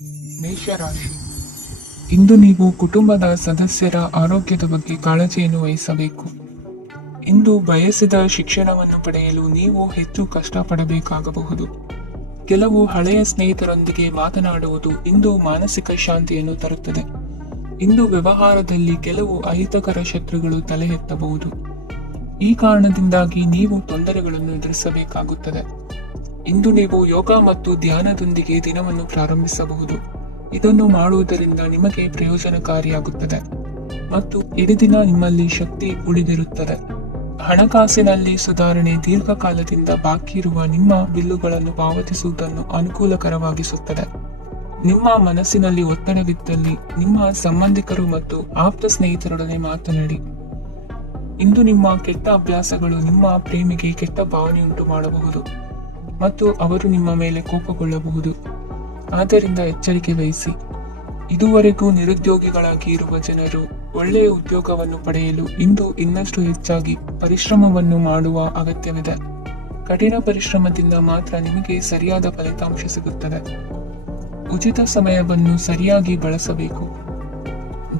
ಮೇಷರಾಶಿ. ಇಂದು ನೀವು ಕುಟುಂಬದ ಸದಸ್ಯರ ಆರೋಗ್ಯದ ಬಗ್ಗೆ ಕಾಳಜಿಯನ್ನು ವಹಿಸಬೇಕು. ಇಂದು ಬಯಸಿದ ಶಿಕ್ಷಣವನ್ನು ಪಡೆಯಲು ನೀವು ಹೆಚ್ಚು ಕಷ್ಟಪಡಬೇಕಾಗಬಹುದು. ಕೆಲವು ಹಳೆಯ ಸ್ನೇಹಿತರೊಂದಿಗೆ ಮಾತನಾಡುವುದು ಇಂದು ಮಾನಸಿಕ ಶಾಂತಿಯನ್ನು ತರುತ್ತದೆ. ಇಂದು ವ್ಯವಹಾರದಲ್ಲಿ ಕೆಲವು ಅಹಿತಕರ ಶತ್ರುಗಳು ತಲೆ ಎತ್ತಬಹುದು. ಈ ಕಾರಣದಿಂದಾಗಿ ನೀವು ತೊಂದರೆಗಳನ್ನು ಎದುರಿಸಬೇಕಾಗುತ್ತದೆ. ಇಂದು ನೀವು ಯೋಗ ಮತ್ತು ಧ್ಯಾನದೊಂದಿಗೆ ದಿನವನ್ನು ಪ್ರಾರಂಭಿಸಬಹುದು. ಇದನ್ನು ಮಾಡುವುದರಿಂದ ನಿಮಗೆ ಪ್ರಯೋಜನಕಾರಿಯಾಗುತ್ತದೆ ಮತ್ತು ಇಡೀ ದಿನ ನಿಮ್ಮಲ್ಲಿ ಶಕ್ತಿ ಉಳಿದಿರುತ್ತದೆ. ಹಣಕಾಸಿನಲ್ಲಿ ಸುಧಾರಣೆ ದೀರ್ಘಕಾಲದಿಂದ ಬಾಕಿ ಇರುವ ನಿಮ್ಮ ಬಿಲ್ಲುಗಳನ್ನು ಪಾವತಿಸುವುದನ್ನು ಅನುಕೂಲಕರವಾಗಿಸುತ್ತದೆ. ನಿಮ್ಮ ಮನಸ್ಸಿನಲ್ಲಿ ಒತ್ತಡವಿದ್ದಲ್ಲಿ ನಿಮ್ಮ ಸಂಬಂಧಿಕರು ಮತ್ತು ಆಪ್ತ ಸ್ನೇಹಿತರೊಡನೆ ಮಾತನಾಡಿ. ಇಂದು ನಿಮ್ಮ ಕೆಟ್ಟ ಅಭ್ಯಾಸಗಳು ನಿಮ್ಮ ಪ್ರೇಮಿಗೆ ಕೆಟ್ಟ ಭಾವನೆಯುಂಟು ಮಾಡಬಹುದು ಮತ್ತು ಅವರು ನಿಮ್ಮ ಮೇಲೆ ಕೋಪಗೊಳ್ಳಬಹುದು. ಆದ್ದರಿಂದ ಎಚ್ಚರಿಕೆ ವಹಿಸಿ. ಇದುವರೆಗೂ ನಿರುದ್ಯೋಗಿಗಳಾಗಿ ಇರುವ ಜನರು ಒಳ್ಳೆಯ ಉದ್ಯೋಗವನ್ನು ಪಡೆಯಲು ಇಂದು ಇನ್ನಷ್ಟು ಹೆಚ್ಚಾಗಿ ಪರಿಶ್ರಮವನ್ನು ಮಾಡುವ ಅಗತ್ಯವಿದೆ. ಕಠಿಣ ಪರಿಶ್ರಮದಿಂದ ಮಾತ್ರ ನಿಮಗೆ ಸರಿಯಾದ ಫಲಿತಾಂಶ ಸಿಗುತ್ತದೆ. ಉಚಿತ ಸಮಯವನ್ನು ಸರಿಯಾಗಿ ಬಳಸಬೇಕು.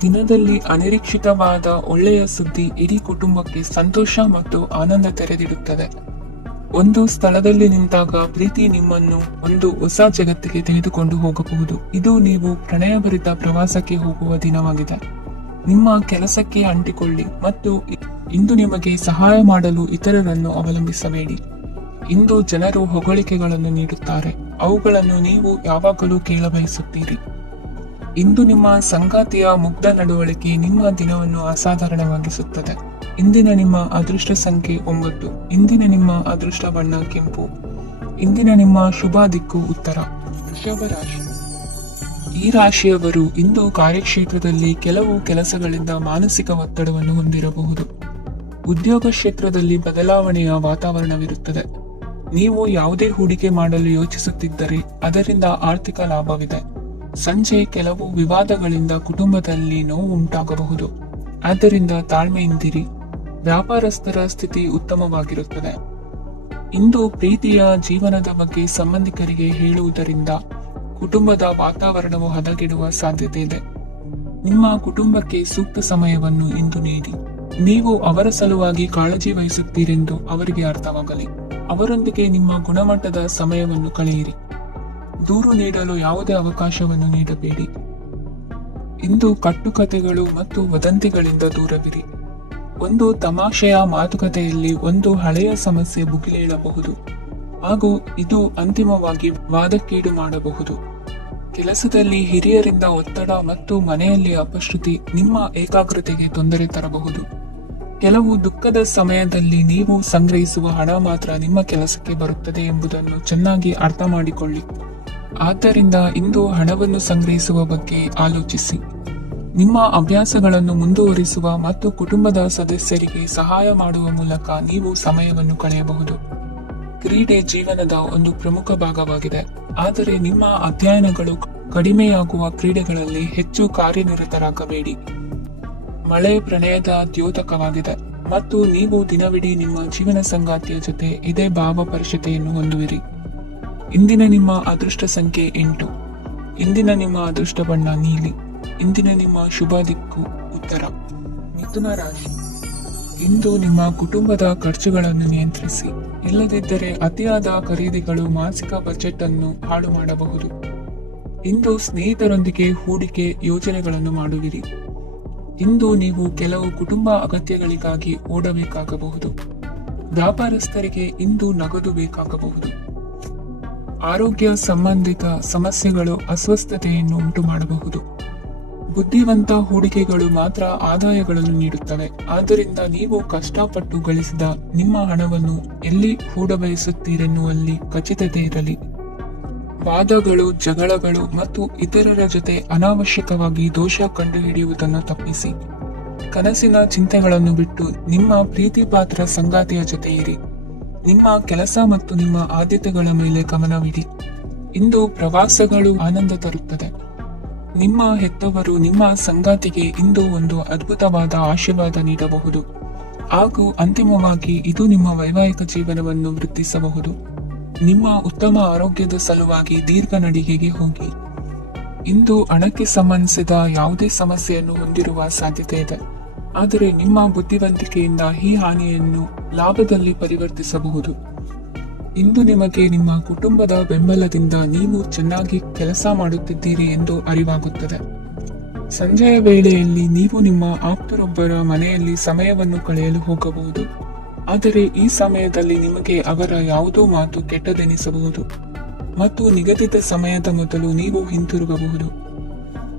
ದಿನದಲ್ಲಿ ಅನಿರೀಕ್ಷಿತವಾದ ಒಳ್ಳೆಯ ಸುದ್ದಿ ಇಡೀ ಕುಟುಂಬಕ್ಕೆ ಸಂತೋಷ ಮತ್ತು ಆನಂದ ತೆರೆದಿಡುತ್ತದೆ. ಒಂದು ಸ್ಥಳದಲ್ಲಿ ನಿಂತಾಗ ಪ್ರೀತಿ ನಿಮ್ಮನ್ನು ಒಂದು ಹೊಸ ಜಗತ್ತಿಗೆ ತೆಗೆದುಕೊಂಡು ಹೋಗಬಹುದು. ಇದು ನೀವು ಪ್ರಣಯಭರಿತ ಪ್ರವಾಸಕ್ಕೆ ಹೋಗುವ ದಿನವಾಗಿದೆ. ನಿಮ್ಮ ಕೆಲಸಕ್ಕೆ ಅಂಟಿಕೊಳ್ಳಿ ಮತ್ತು ಇಂದು ನಿಮಗೆ ಸಹಾಯ ಮಾಡಲು ಇತರರನ್ನು ಅವಲಂಬಿಸಬೇಡಿ. ಇಂದು ಜನರು ಹೊಗಳಿಕೆಗಳನ್ನು ನೀಡುತ್ತಾರೆ. ಅವುಗಳನ್ನು ನೀವು ಯಾವಾಗಲೂ ಕೇಳಬಯಸುತ್ತೀರಿ. ಇಂದು ನಿಮ್ಮ ಸಂಗಾತಿಯ ಮುಗ್ಧ ನಡವಳಿಕೆ ನಿಮ್ಮ ದಿನವನ್ನು ಅಸಾಧಾರಣವಾಗಿಸುತ್ತದೆ. ಇಂದಿನ ನಿಮ್ಮ ಅದೃಷ್ಟ ಸಂಖ್ಯೆ 9. ಇಂದಿನ ನಿಮ್ಮ ಅದೃಷ್ಟ ಬಣ್ಣ ಕೆಂಪು. ಇಂದಿನ ನಿಮ್ಮ ಶುಭ ದಿಕ್ಕು ಉತ್ತರ. ವೃಷಭ ರಾಶಿ. ಈ ರಾಶಿಯವರು ಇಂದು ಕಾರ್ಯಕ್ಷೇತ್ರದಲ್ಲಿ ಕೆಲವು ಕೆಲಸಗಳಿಂದ ಮಾನಸಿಕ ಒತ್ತಡವನ್ನು ಹೊಂದಿರಬಹುದು. ಉದ್ಯೋಗ ಕ್ಷೇತ್ರದಲ್ಲಿ ಬದಲಾವಣೆಯ ವಾತಾವರಣವಿರುತ್ತದೆ. ನೀವು ಯಾವುದೇ ಹೂಡಿಕೆ ಮಾಡಲು ಯೋಚಿಸುತ್ತಿದ್ದರೆ ಅದರಿಂದ ಆರ್ಥಿಕ ಲಾಭವಿದೆ. ಸಂಜೆ ಕೆಲವು ವಿವಾದಗಳಿಂದ ಕುಟುಂಬದಲ್ಲಿ ನೋವು ಉಂಟಾಗಬಹುದು. ಆದ್ದರಿಂದ ತಾಳ್ಮೆಯಿಂದಿರಿ. ವ್ಯಾಪಾರಸ್ಥರ ಸ್ಥಿತಿ ಉತ್ತಮವಾಗಿರುತ್ತದೆ. ಇಂದು ಪ್ರೀತಿಯ ಜೀವನದ ಬಗ್ಗೆ ಸಂಬಂಧಿಕರಿಗೆ ಹೇಳುವುದರಿಂದ ಕುಟುಂಬದ ವಾತಾವರಣವು ಹದಗೆಡುವ ಸಾಧ್ಯತೆ ಇದೆ. ನಿಮ್ಮ ಕುಟುಂಬಕ್ಕೆ ಸೂಕ್ತ ಸಮಯವನ್ನು ಇಂದು ನೀಡಿ. ನೀವು ಅವರ ಸಲುವಾಗಿ ಕಾಳಜಿ ವಹಿಸುತ್ತೀರೆಂದು ಅವರಿಗೆ ಅರ್ಥವಾಗಲಿ. ಅವರೊಂದಿಗೆ ನಿಮ್ಮ ಗುಣಮಟ್ಟದ ಸಮಯವನ್ನು ಕಳೆಯಿರಿ. ದೂರು ನೀಡಲು ಯಾವುದೇ ಅವಕಾಶವನ್ನು ನೀಡಬೇಡಿ. ಇಂದು ಕಟ್ಟುಕತೆಗಳು ಮತ್ತು ವದಂತಿಗಳಿಂದ ದೂರವಿರಿ. ಒಂದು ತಮಾಷೆಯ ಮಾತುಕತೆಯಲ್ಲಿ ಒಂದು ಹಳೆಯ ಸಮಸ್ಯೆ ಭುಗಿಲೇಳಬಹುದು ಹಾಗೂ ಇದು ಅಂತಿಮವಾಗಿ ವಾದಕ್ಕೀಡು ಮಾಡಬಹುದು. ಕೆಲಸದಲ್ಲಿ ಹಿರಿಯರಿಂದ ಒತ್ತಡ ಮತ್ತು ಮನೆಯಲ್ಲಿ ಅಪಶ್ರುತಿ ನಿಮ್ಮ ಏಕಾಗ್ರತೆಗೆ ತೊಂದರೆ ತರಬಹುದು. ಕೆಲವು ದುಃಖದ ಸಮಯದಲ್ಲಿ ನೀವು ಸಂಗ್ರಹಿಸುವ ಹಣ ಮಾತ್ರ ನಿಮ್ಮ ಕೆಲಸಕ್ಕೆ ಬರುತ್ತದೆ ಎಂಬುದನ್ನು ಚೆನ್ನಾಗಿ ಅರ್ಥ ಮಾಡಿಕೊಳ್ಳಿ. ಆದ್ದರಿಂದ ಇಂದು ಹಣವನ್ನು ಸಂಗ್ರಹಿಸುವ ಬಗ್ಗೆ ಆಲೋಚಿಸಿ. ನಿಮ್ಮ ಅಭ್ಯಾಸಗಳನ್ನು ಮುಂದುವರಿಸುವ ಮತ್ತು ಕುಟುಂಬದ ಸದಸ್ಯರಿಗೆ ಸಹಾಯ ಮಾಡುವ ಮೂಲಕ ನೀವು ಸಮಯವನ್ನು ಕಳೆಯಬಹುದು. ಕ್ರೀಡೆ ಜೀವನದ ಒಂದು ಪ್ರಮುಖ ಭಾಗವಾಗಿದೆ, ಆದರೆ ನಿಮ್ಮ ಅಧ್ಯಯನಗಳು ಕಡಿಮೆಯಾಗುವ ಕ್ರೀಡೆಗಳಲ್ಲಿ ಹೆಚ್ಚು ಕಾರ್ಯನಿರತರಾಗಬೇಡಿ. ಮಳೆ ಪ್ರಣಯದ ದ್ಯೋತಕವಾಗಿದೆ ಮತ್ತು ನೀವು ದಿನವಿಡೀ ನಿಮ್ಮ ಜೀವನ ಸಂಗಾತಿಯ ಜೊತೆ ಇದೇ ಭಾವಪರಿಷತೆಯನ್ನು ಹೊಂದುವಿರಿ. ಇಂದಿನ ನಿಮ್ಮ ಅದೃಷ್ಟ ಸಂಖ್ಯೆ 8. ಇಂದಿನ ನಿಮ್ಮ ಅದೃಷ್ಟ ಬಣ್ಣ ನೀಲಿ. ಇಂದಿನ ನಿಮ್ಮ ಶುಭ ದಿಕ್ಕು ಉತ್ತರ. ಮಿಥುನ ರಾಶಿ. ಇಂದು ನಿಮ್ಮ ಕುಟುಂಬದ ಖರ್ಚುಗಳನ್ನು ನಿಯಂತ್ರಿಸಿ. ಇಲ್ಲದಿದ್ದರೆ ಅತಿಯಾದ ಖರೀದಿಗಳು ಮಾಸಿಕ ಬಜೆಟ್ ಅನ್ನು ಹಾಳು ಮಾಡಬಹುದು. ಇಂದು ಸ್ನೇಹಿತರೊಂದಿಗೆ ಹೂಡಿಕೆ ಯೋಜನೆಗಳನ್ನು ಮಾಡುವಿರಿ. ಇಂದು ನೀವು ಕೆಲವು ಕುಟುಂಬ ಅಗತ್ಯಗಳಿಗಾಗಿ ಓಡಬೇಕಾಗಬಹುದು. ವ್ಯಾಪಾರಸ್ಥರಿಗೆ ಇಂದು ನಗದು ಬೇಕಾಗಬಹುದು. ಆರೋಗ್ಯ ಸಂಬಂಧಿತ ಸಮಸ್ಯೆಗಳು ಅಸ್ವಸ್ಥತೆಯನ್ನು ಉಂಟು ಮಾಡಬಹುದು. ಬುದ್ಧಿವಂತ ಹೂಡಿಕೆಗಳು ಮಾತ್ರ ಆದಾಯಗಳನ್ನು ನೀಡುತ್ತವೆ. ಆದ್ದರಿಂದ ನೀವು ಕಷ್ಟಪಟ್ಟು ಗಳಿಸಿದ ನಿಮ್ಮ ಹಣವನ್ನು ಎಲ್ಲಿ ಹೂಡಬಯಸುತ್ತೀರೆನ್ನುವಲ್ಲಿ ಖಚಿತತೆ ಇರಲಿ. ವಾದಗಳು, ಜಗಳಗಳು ಮತ್ತು ಇತರರ ಜೊತೆ ಅನಾವಶ್ಯಕವಾಗಿ ದೋಷ ಕಂಡುಹಿಡಿಯುವುದನ್ನು ತಪ್ಪಿಸಿ. ಕನಸಿನ ಚಿಂತೆಗಳನ್ನು ಬಿಟ್ಟು ನಿಮ್ಮ ಪ್ರೀತಿ ಪಾತ್ರ ಸಂಗಾತಿಯ ಜೊತೆ ಇರಿ. ನಿಮ್ಮ ಕೆಲಸ ಮತ್ತು ನಿಮ್ಮ ಆದ್ಯತೆಗಳ ಮೇಲೆ ಗಮನವಿಡಿ. ಇಂದು ಪ್ರವಾಸಗಳು ಆನಂದ ತರುತ್ತದೆ. ನಿಮ್ಮ ಹೆತ್ತವರು ನಿಮ್ಮ ಸಂಗಾತಿಗೆ ಇಂದು ಒಂದು ಅದ್ಭುತವಾದ ಆಶೀರ್ವಾದ ನೀಡಬಹುದು ಹಾಗೂ ಅಂತಿಮವಾಗಿ ಇದು ನಿಮ್ಮ ವೈವಾಹಿಕ ಜೀವನವನ್ನು ವೃದ್ಧಿಸಬಹುದು. ನಿಮ್ಮ ಉತ್ತಮ ಆರೋಗ್ಯದ ಸಲುವಾಗಿ ದೀರ್ಘ ನಡಿಗೆಗೆ ಹೋಗಿ. ಇಂದು ಹಣಕ್ಕೆ ಸಂಬಂಧಿಸಿದ ಯಾವುದೇ ಸಮಸ್ಯೆಯನ್ನು ಹೊಂದಿರುವ ಸಾಧ್ಯತೆ ಇದೆ. ಆದರೆ ನಿಮ್ಮ ಬುದ್ಧಿವಂತಿಕೆಯಿಂದ ಈ ಹಾನಿಯನ್ನು ಲಾಭದಲ್ಲಿ ಪರಿವರ್ತಿಸಬಹುದು. ಇಂದು ನಿಮಗೆ ನಿಮ್ಮ ಕುಟುಂಬದ ಬೆಂಬಲದಿಂದ ನೀವು ಚೆನ್ನಾಗಿ ಕೆಲಸ ಮಾಡುತ್ತಿದ್ದೀರಿ ಎಂದು ಅರಿವಾಗುತ್ತದೆ. ಸಂಜೆಯ ವೇಳೆಯಲ್ಲಿ ನೀವು ನಿಮ್ಮ ಆಪ್ತರೊಬ್ಬರ ಮನೆಯಲ್ಲಿ ಸಮಯವನ್ನು ಕಳೆಯಲು ಹೋಗಬಹುದು. ಆದರೆ ಈ ಸಮಯದಲ್ಲಿ ನಿಮಗೆ ಅವರ ಯಾವುದೋ ಮಾತು ಕೆಟ್ಟದೆನಿಸಬಹುದು ಮತ್ತು ನಿಗದಿತ ಸಮಯದ ಮೊದಲು ನೀವು ಹಿಂತಿರುಗಬಹುದು.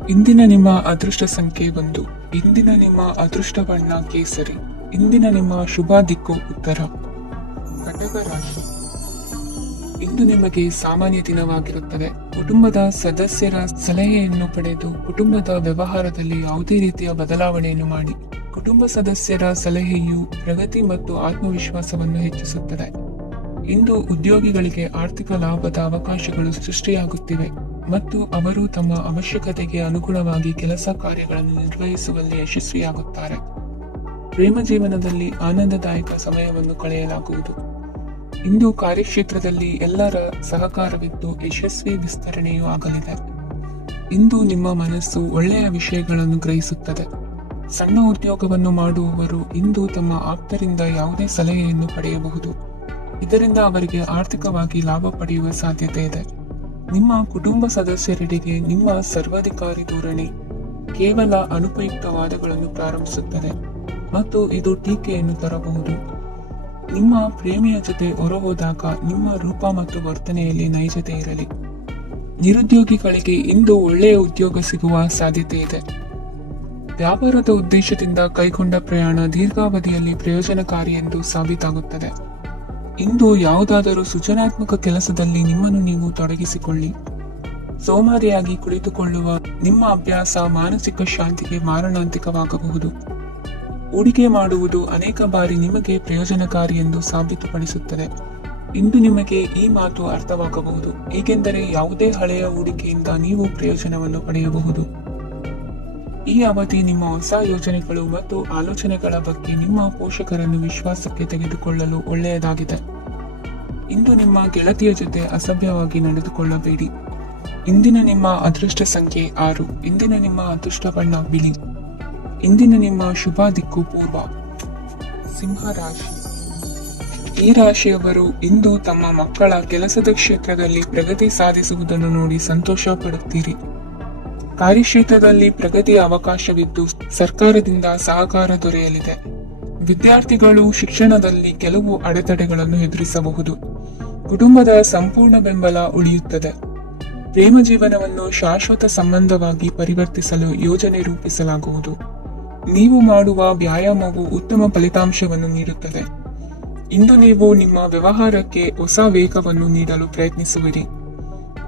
ಇಂದಿನ ನಿಮ್ಮ ಅದೃಷ್ಟ ಸಂಖ್ಯೆ 1. ಇಂದಿನ ನಿಮ್ಮ ಅದೃಷ್ಟ ಬಣ್ಣ ಕೇಸರಿ. ಇಂದಿನ ನಿಮ್ಮ ಶುಭ ದಿಕ್ಕು ಉತ್ತರ. ಕಟಕ ರಾಶಿ. ಇಂದು ನಿಮಗೆ ಸಾಮಾನ್ಯ ದಿನವಾಗಿರುತ್ತದೆ. ಕುಟುಂಬದ ಸದಸ್ಯರ ಸಲಹೆಯನ್ನು ಪಡೆದು ಕುಟುಂಬದ ವ್ಯವಹಾರದಲ್ಲಿ ಯಾವುದೇ ರೀತಿಯ ಬದಲಾವಣೆಯನ್ನು ಮಾಡಿ. ಕುಟುಂಬ ಸದಸ್ಯರ ಸಲಹೆಯು ಪ್ರಗತಿ ಮತ್ತು ಆತ್ಮವಿಶ್ವಾಸವನ್ನು ಹೆಚ್ಚಿಸುತ್ತದೆ. ಇಂದು ಉದ್ಯೋಗಿಗಳಿಗೆ ಆರ್ಥಿಕ ಲಾಭದ ಅವಕಾಶಗಳು ಸೃಷ್ಟಿಯಾಗುತ್ತಿವೆ ಮತ್ತು ಅವರು ತಮ್ಮ ಅವಶ್ಯಕತೆಗೆ ಅನುಗುಣವಾಗಿ ಕೆಲಸ ಕಾರ್ಯಗಳನ್ನು ನಿರ್ವಹಿಸುವಲ್ಲಿ ಯಶಸ್ವಿಯಾಗುತ್ತಾರೆ. ಪ್ರೇಮ ಜೀವನದಲ್ಲಿ ಆನಂದದಾಯಕ ಸಮಯವನ್ನು ಕಳೆಯಲಾಗುವುದು. ಇಂದು ಕಾರ್ಯಕ್ಷೇತ್ರದಲ್ಲಿ ಎಲ್ಲರ ಸಹಕಾರವಿದ್ದು ಯಶಸ್ವಿ ವಿಸ್ತರಣೆಯೂ ಆಗಲಿದೆ. ಇಂದು ನಿಮ್ಮ ಮನಸ್ಸು ಒಳ್ಳೆಯ ವಿಷಯಗಳನ್ನು ಗ್ರಹಿಸುತ್ತದೆ. ಸಣ್ಣ ಉದ್ಯೋಗವನ್ನು ಮಾಡುವವರು ಇಂದು ತಮ್ಮ ಆಪ್ತರಿಂದ ಯಾವುದೇ ಸಲಹೆಯನ್ನು ಪಡೆಯಬಹುದು. ಇದರಿಂದ ಅವರಿಗೆ ಆರ್ಥಿಕವಾಗಿ ಲಾಭ ಪಡೆಯುವ ಸಾಧ್ಯತೆ ಇದೆ. ನಿಮ್ಮ ಕುಟುಂಬ ಸದಸ್ಯರೆಡೆಗೆ ನಿಮ್ಮ ಸರ್ವಾಧಿಕಾರಿ ಧೋರಣೆ ಕೇವಲ ಅನುಪಯುಕ್ತ ವಾದಗಳನ್ನು ಪ್ರಾರಂಭಿಸುತ್ತದೆ ಮತ್ತು ಇದು ಟೀಕೆಯನ್ನು ತರಬಹುದು. ನಿಮ್ಮ ಪ್ರೇಮಿಯ ಜೊತೆ ಹೊರಹೋದಾಗ ನಿಮ್ಮ ರೂಪ ಮತ್ತು ವರ್ತನೆಯಲ್ಲಿ ನೈಜತೆ ಇರಲಿ. ನಿರುದ್ಯೋಗಿಗಳಿಗೆ ಇಂದು ಒಳ್ಳೆಯ ಉದ್ಯೋಗ ಸಿಗುವ ಸಾಧ್ಯತೆ ಇದೆ. ವ್ಯಾಪಾರದ ಉದ್ದೇಶದಿಂದ ಕೈಗೊಂಡ ಪ್ರಯಾಣ ದೀರ್ಘಾವಧಿಯಲ್ಲಿ ಪ್ರಯೋಜನಕಾರಿ ಎಂದು ಸಾಬೀತಾಗುತ್ತದೆ. ಇಂದು ಯಾವುದಾದರೂ ಸೃಜನಾತ್ಮಕ ಕೆಲಸದಲ್ಲಿ ನಿಮ್ಮನ್ನು ನೀವು ತೊಡಗಿಸಿಕೊಳ್ಳಿ. ಸೋಮಾರಿಯಾಗಿ ಕುಳಿತುಕೊಳ್ಳುವ ನಿಮ್ಮ ಅಭ್ಯಾಸ ಮಾನಸಿಕ ಶಾಂತಿಗೆ ಮಾರಣಾಂತಿಕವಾಗಬಹುದು. ಹೂಡಿಕೆ ಮಾಡುವುದು ಅನೇಕ ಬಾರಿ ನಿಮಗೆ ಪ್ರಯೋಜನಕಾರಿ ಎಂದು ಸಾಬೀತುಪಡಿಸುತ್ತದೆ. ಇಂದು ನಿಮಗೆ ಈ ಮಾತು ಅರ್ಥವಾಗಬಹುದು, ಏಕೆಂದರೆ ಯಾವುದೇ ಹಳೆಯ ಹೂಡಿಕೆಯಿಂದ ನೀವು ಪ್ರಯೋಜನವನ್ನು ಪಡೆಯಬಹುದು. ಈ ಅವಧಿ ನಿಮ್ಮ ಹೊಸ ಯೋಜನೆಗಳು ಮತ್ತು ಆಲೋಚನೆಗಳ ಬಗ್ಗೆ ನಿಮ್ಮ ಪೋಷಕರನ್ನು ವಿಶ್ವಾಸಕ್ಕೆ ತೆಗೆದುಕೊಳ್ಳಲು ಒಳ್ಳೆಯದಾಗಿದೆ. ಇಂದು ನಿಮ್ಮ ಗೆಳತಿಯ ಜೊತೆ ಅಸಭ್ಯವಾಗಿ ನಡೆದುಕೊಳ್ಳಬೇಡಿ. ಇಂದಿನ ನಿಮ್ಮ ಅದೃಷ್ಟ ಸಂಖ್ಯೆ 6. ಇಂದಿನ ನಿಮ್ಮ ಅದೃಷ್ಟ ಬಣ್ಣ ಬಿಳಿ. ಇಂದಿನ ನಿಮ್ಮ ಶುಭ ದಿಕ್ಕು ಪೂರ್ವ. ಸಿಂಹ ರಾಶಿ. ಈ ರಾಶಿಯವರು ಇಂದು ತಮ್ಮ ಮಕ್ಕಳ ಕೆಲಸದ ಕ್ಷೇತ್ರದಲ್ಲಿ ಪ್ರಗತಿ ಸಾಧಿಸುವುದನ್ನು ನೋಡಿ ಸಂತೋಷ ಪಡುತ್ತೀರಿ. ಕಾರ್ಯಕ್ಷೇತ್ರದಲ್ಲಿ ಪ್ರಗತಿಯ ಅವಕಾಶವಿದ್ದು ಸರ್ಕಾರದಿಂದ ಸಹಕಾರ ದೊರೆಯಲಿದೆ. ವಿದ್ಯಾರ್ಥಿಗಳು ಶಿಕ್ಷಣದಲ್ಲಿ ಕೆಲವು ಅಡೆತಡೆಗಳನ್ನು ಎದುರಿಸಬಹುದು. ಕುಟುಂಬದ ಸಂಪೂರ್ಣ ಬೆಂಬಲ ಉಳಿಯುತ್ತದೆ. ಪ್ರೇಮ ಜೀವನವನ್ನು ಶಾಶ್ವತ ಸಂಬಂಧವಾಗಿ ಪರಿವರ್ತಿಸಲು ಯೋಜನೆ ರೂಪಿಸಲಾಗುವುದು. ನೀವು ಮಾಡುವ ವ್ಯಾಯಾಮವು ಉತ್ತಮ ಫಲಿತಾಂಶವನ್ನು ನೀಡುತ್ತದೆ. ಇಂದು ನೀವು ನಿಮ್ಮ ವ್ಯವಹಾರಕ್ಕೆ ಹೊಸ ವೇಗವನ್ನು ನೀಡಲು ಪ್ರಯತ್ನಿಸುವಿರಿ.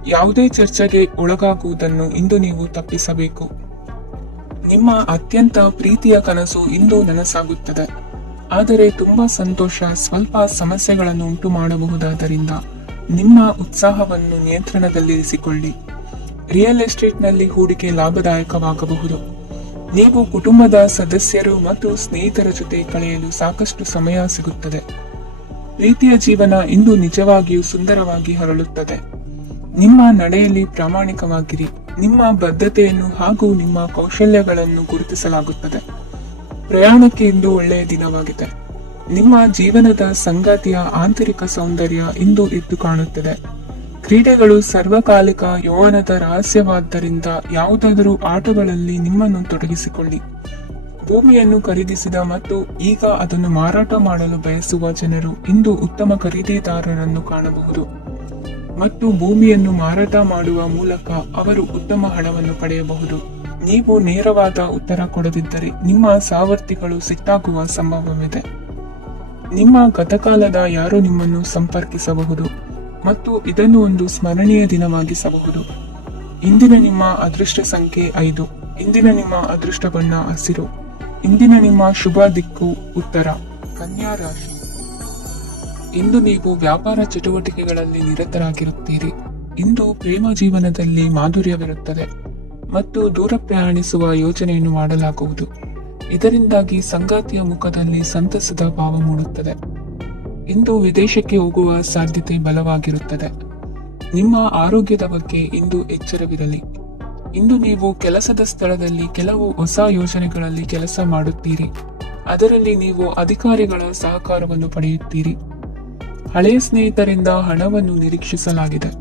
ಯಾವುದೇ ಚರ್ಚೆಗೆ ಒಳಗಾಗುವುದನ್ನು ಇಂದು ನೀವು ತಪ್ಪಿಸಬೇಕು. ನಿಮ್ಮ ಅತ್ಯಂತ ಪ್ರೀತಿಯ ಕನಸು ಇಂದು ನನಸಾಗುತ್ತದೆ. ಆದರೆ ತುಂಬಾ ಸಂತೋಷ ಸ್ವಲ್ಪ ಸಮಸ್ಯೆಗಳನ್ನು ಉಂಟು ಮಾಡಬಹುದಾದ್ದರಿಂದ ನಿಮ್ಮ ಉತ್ಸಾಹವನ್ನು ನಿಯಂತ್ರಣದಲ್ಲಿರಿಸಿಕೊಳ್ಳಿ. ರಿಯಲ್ ಎಸ್ಟೇಟ್ನಲ್ಲಿ ಹೂಡಿಕೆ ಲಾಭದಾಯಕವಾಗಬಹುದು. ನೀವು ಕುಟುಂಬದ ಸದಸ್ಯರು ಮತ್ತು ಸ್ನೇಹಿತರ ಜೊತೆ ಕಳೆಯಲು ಸಾಕಷ್ಟು ಸಮಯ ಸಿಗುತ್ತದೆ. ಪ್ರೀತಿಯ ಜೀವನ ಇಂದು ನಿಜವಾಗಿಯೂ ಸುಂದರವಾಗಿ ಹರಳುತ್ತದೆ. ನಿಮ್ಮ ನಡೆಯಲ್ಲಿ ಪ್ರಾಮಾಣಿಕವಾಗಿರಿ. ನಿಮ್ಮ ಬದ್ಧತೆಯನ್ನು ಹಾಗೂ ನಿಮ್ಮ ಕೌಶಲ್ಯಗಳನ್ನು ಗುರುತಿಸಲಾಗುತ್ತದೆ. ಪ್ರಯಾಣಕ್ಕೆ ಇಂದು ಒಳ್ಳೆಯ ದಿನವಾಗಿದೆ. ನಿಮ್ಮ ಜೀವನದ ಸಂಗಾತಿಯ ಆಂತರಿಕ ಸೌಂದರ್ಯ ಇಂದು ಎದ್ದು ಕಾಣುತ್ತದೆ. ಕ್ರೀಡೆಗಳು ಸರ್ವಕಾಲಿಕ ಯೌವನದ ರಹಸ್ಯವಾದ್ದರಿಂದ ಯಾವುದಾದರೂ ಆಟಗಳಲ್ಲಿ ನಿಮ್ಮನ್ನು ತೊಡಗಿಸಿಕೊಳ್ಳಿ. ಭೂಮಿಯನ್ನು ಖರೀದಿಸಿದ ಮತ್ತು ಈಗ ಅದನ್ನು ಮಾರಾಟ ಮಾಡಲು ಬಯಸುವ ಜನರು ಇಂದು ಉತ್ತಮ ಖರೀದಿದಾರರನ್ನು ಕಾಣಬಹುದು ಮತ್ತು ಭೂಮಿಯನ್ನು ಮಾರಾಟ ಮಾಡುವ ಮೂಲಕ ಅವರು ಉತ್ತಮ ಹಣವನ್ನು ಪಡೆಯಬಹುದು. ನೀವು ನೇರವಾದ ಉತ್ತರ ಕೊಡದಿದ್ದರೆ ನಿಮ್ಮ ಸಹವರ್ತಿಗಳು ಸಿಟ್ಟಾಗುವ ಸಂಭವವಿದೆ. ನಿಮ್ಮ ಗತಕಾಲದ ಯಾರೋ ನಿಮ್ಮನ್ನು ಸಂಪರ್ಕಿಸಬಹುದು ಮತ್ತು ಇದನ್ನು ಒಂದು ಸ್ಮರಣೀಯ ದಿನವಾಗಿಸಬಹುದು. ಇಂದಿನ ನಿಮ್ಮ ಅದೃಷ್ಟ ಸಂಖ್ಯೆ 5. ಇಂದಿನ ನಿಮ್ಮ ಅದೃಷ್ಟ ಬಣ್ಣ ಹಸಿರು. ಇಂದಿನ ನಿಮ್ಮ ಶುಭ ದಿಕ್ಕು ಉತ್ತರ. ಕನ್ಯಾ ರಾಶಿ. ಇಂದು ನೀವು ವ್ಯಾಪಾರ ಚಟುವಟಿಕೆಗಳಲ್ಲಿ ನಿರತರಾಗಿರುತ್ತೀರಿ. ಇಂದು ಪ್ರೇಮ ಜೀವನದಲ್ಲಿ ಮಾಧುರ್ಯವಿರುತ್ತದೆ ಮತ್ತು ದೂರ ಪ್ರಯಾಣಿಸುವ ಯೋಜನೆಯನ್ನು ಮಾಡಲಾಗುವುದು. ಇದರಿಂದಾಗಿ ಸಂಗಾತಿಯ ಮುಖದಲ್ಲಿ ಸಂತಸದ ಭಾವ ಮೂಡುತ್ತದೆ. ಇಂದು ವಿದೇಶಕ್ಕೆ ಹೋಗುವ ಸಾಧ್ಯತೆ ಬಲವಾಗಿರುತ್ತದೆ. ನಿಮ್ಮ ಆರೋಗ್ಯದ ಬಗ್ಗೆ ಇಂದು ಎಚ್ಚರವಿರಲಿ. ಇಂದು ನೀವು ಕೆಲಸದ ಸ್ಥಳದಲ್ಲಿ ಕೆಲವು ಹೊಸ ಯೋಜನೆಗಳಲ್ಲಿ ಕೆಲಸ ಮಾಡುತ್ತೀರಿ. ಅದರಲ್ಲಿ ನೀವು ಅಧಿಕಾರಿಗಳ ಸಹಕಾರವನ್ನು ಪಡೆಯುತ್ತೀರಿ. ಹಳೆಯ ಸ್ನೇಹಿತರಿಂದ ಹಣವನ್ನು ನಿರೀಕ್ಷಿಸಲಾಗಿದೆ.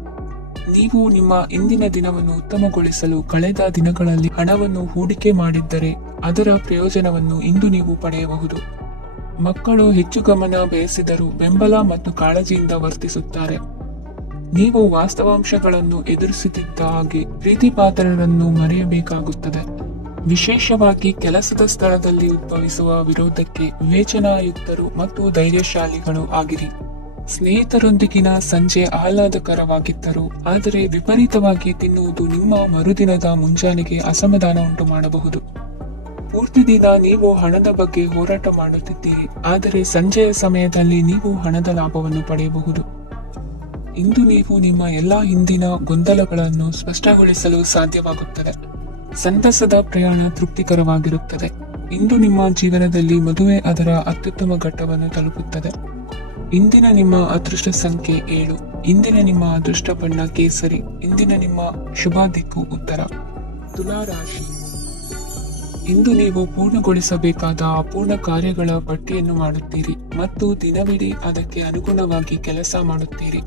ನೀವು ನಿಮ್ಮ ಇಂದಿನ ದಿನವನ್ನು ಉತ್ತಮಗೊಳಿಸಲು ಕಳೆದ ದಿನಗಳಲ್ಲಿ ಹಣವನ್ನು ಹೂಡಿಕೆ ಮಾಡಿದ್ದರೆ ಅದರ ಪ್ರಯೋಜನವನ್ನು ಇಂದು ನೀವು ಪಡೆಯಬಹುದು. ಮಕ್ಕಳು ಹೆಚ್ಚು ಗಮನ ಬಯಸಿದರೂ ಬೆಂಬಲ ಮತ್ತು ಕಾಳಜಿಯಿಂದ ವರ್ತಿಸುತ್ತಾರೆ. ನೀವು ವಾಸ್ತವಾಂಶಗಳನ್ನು ಎದುರಿಸುತ್ತಿದ್ದ ಹಾಗೆ ಪ್ರೀತಿಪಾತ್ರರನ್ನು ಮರೆಯಬೇಕಾಗುತ್ತದೆ. ವಿಶೇಷವಾಗಿ ಕೆಲಸದ ಸ್ಥಳದಲ್ಲಿ ಉದ್ಭವಿಸುವ ವಿರೋಧಕ್ಕೆ ವಿವೇಚನಾಯುಕ್ತರು ಮತ್ತು ಧೈರ್ಯಶಾಲಿಗಳು ಆಗಿರಿ. ಸ್ನೇಹಿತರೊಂದಿಗಿನ ಸಂಜೆ ಆಹ್ಲಾದಕರವಾಗಿದ್ದರು, ಆದರೆ ವಿಪರೀತವಾಗಿ ತಿನ್ನುವುದು ನಿಮ್ಮ ಮರುದಿನದ ಮುಂಜಾನೆಗೆ ಅಸಮಾಧಾನ ಉಂಟು ಮಾಡಬಹುದು. ಪೂರ್ತಿ ದಿನ ನೀವು ಹಣದ ಬಗ್ಗೆ ಹೋರಾಟ ಮಾಡುತ್ತಿದ್ದೀರಿ, ಆದರೆ ಸಂಜೆಯ ಸಮಯದಲ್ಲಿ ನೀವು ಹಣದ ಲಾಭವನ್ನು ಪಡೆಯಬಹುದು. ಇಂದು ನೀವು ನಿಮ್ಮ ಎಲ್ಲಾ ಹಿಂದಿನ ಗೊಂದಲಗಳನ್ನು ಸ್ಪಷ್ಟಗೊಳಿಸಲು ಸಾಧ್ಯವಾಗುತ್ತದೆ. ಸಂತಸದ ಪ್ರಯಾಣ ತೃಪ್ತಿಕರವಾಗಿರುತ್ತದೆ. ಇಂದು ನಿಮ್ಮ ಜೀವನದಲ್ಲಿ ಮದುವೆ ಅದರ ಅತ್ಯುತ್ತಮ ಘಟ್ಟವನ್ನು ತಲುಪುತ್ತದೆ. ಇಂದಿನ ನಿಮ್ಮ ಅದೃಷ್ಟ ಸಂಖ್ಯೆ 7. ಇಂದಿನ ನಿಮ್ಮ ಅದೃಷ್ಟ ಬಣ್ಣ ಕೇಸರಿ. ಇಂದಿನ ನಿಮ್ಮ ಶುಭ ದಿಕ್ಕು ಉತ್ತರ. ತುಲಾ ರಾಶಿ. ಇಂದು ನೀವು ಪೂರ್ಣಗೊಳಿಸಬೇಕಾದ ಅಪೂರ್ಣ ಕಾರ್ಯಗಳ ಪಟ್ಟಿಯನ್ನು ಮಾಡುತ್ತೀರಿ ಮತ್ತು ದಿನವಿಡೀ ಅದಕ್ಕೆ ಅನುಗುಣವಾಗಿ ಕೆಲಸ ಮಾಡುತ್ತೀರಿ.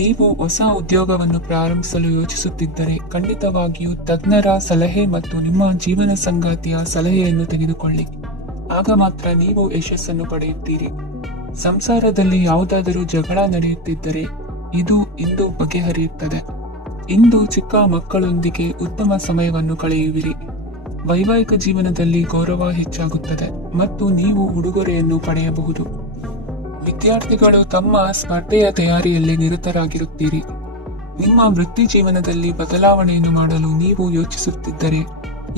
ನೀವು ಹೊಸ ಉದ್ಯೋಗವನ್ನು ಪ್ರಾರಂಭಿಸಲು ಯೋಚಿಸುತ್ತಿದ್ದರೆ ಖಂಡಿತವಾಗಿಯೂ ತಜ್ಞರ ಸಲಹೆ ಮತ್ತು ನಿಮ್ಮ ಜೀವನ ಸಂಗಾತಿಯ ಸಲಹೆಯನ್ನು ತೆಗೆದುಕೊಳ್ಳಿ. ಆಗ ಮಾತ್ರ ನೀವು ಯಶಸ್ಸನ್ನು ಪಡೆಯುತ್ತೀರಿ. ಸಂಸಾರದಲ್ಲಿ ಯಾವುದಾದರೂ ಜಗಳ ನಡೆಯುತ್ತಿದ್ದರೆ ಇದು ಇಂದು ಬಗೆಹರಿಯುತ್ತದೆ. ಇಂದು ಚಿಕ್ಕ ಮಕ್ಕಳೊಂದಿಗೆ ಉತ್ತಮ ಸಮಯವನ್ನು ಕಳೆಯುವಿರಿ. ವೈವಾಹಿಕ ಜೀವನದಲ್ಲಿ ಗೌರವ ಹೆಚ್ಚಾಗುತ್ತದೆ ಮತ್ತು ನೀವು ಉಡುಗೊರೆಯನ್ನು ಪಡೆಯಬಹುದು. ವಿದ್ಯಾರ್ಥಿಗಳು ತಮ್ಮ ಸ್ಪರ್ಧೆಯ ತಯಾರಿಯಲ್ಲಿ ನಿರತರಾಗಿರುತ್ತೀರಿ. ನಿಮ್ಮ ವೃತ್ತಿ ಜೀವನದಲ್ಲಿ ಬದಲಾವಣೆಯನ್ನು ಮಾಡಲು ನೀವು ಯೋಚಿಸುತ್ತಿದ್ದರೆ